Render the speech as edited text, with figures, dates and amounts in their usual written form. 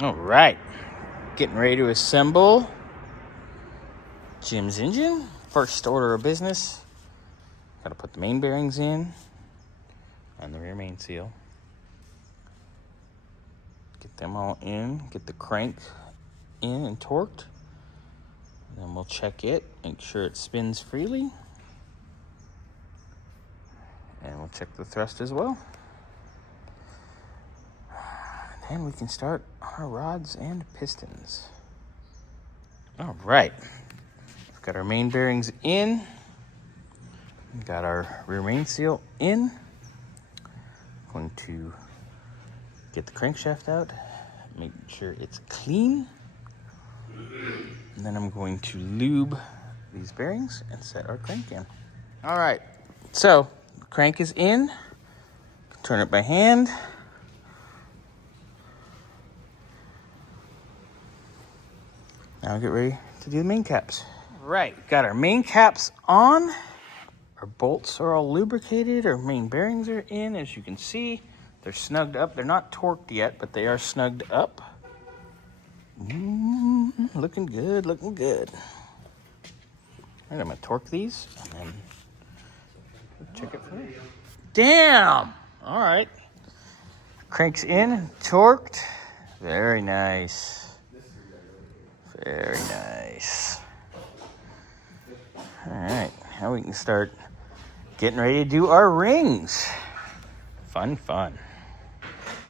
All right, getting ready to assemble Jim's engine. First order of business, got to put the main bearings in and the rear main seal. Get them all in, get the crank in and torqued. Then we'll check it, make sure it spins freely. And we'll check the thrust as well. And we can start our rods and pistons. All right, we've got our main bearings in. We've got our rear main seal in. Going to get the crankshaft out, make sure it's clean. And then I'm going to lube these bearings and set our crank in. All right, so the crank is in. Turn it by hand. Now get ready to do the main caps. All right, got our main caps on. Our bolts are all lubricated. Our main bearings are in. As you can see, they're snugged up. They're not torqued yet, but they are snugged up. Looking good, looking good. All right, I'm gonna torque these and then check it from there. Damn! All right. Crank's in, torqued. Very nice. Very nice. All right, now we can start getting ready to do our rings. Fun, fun.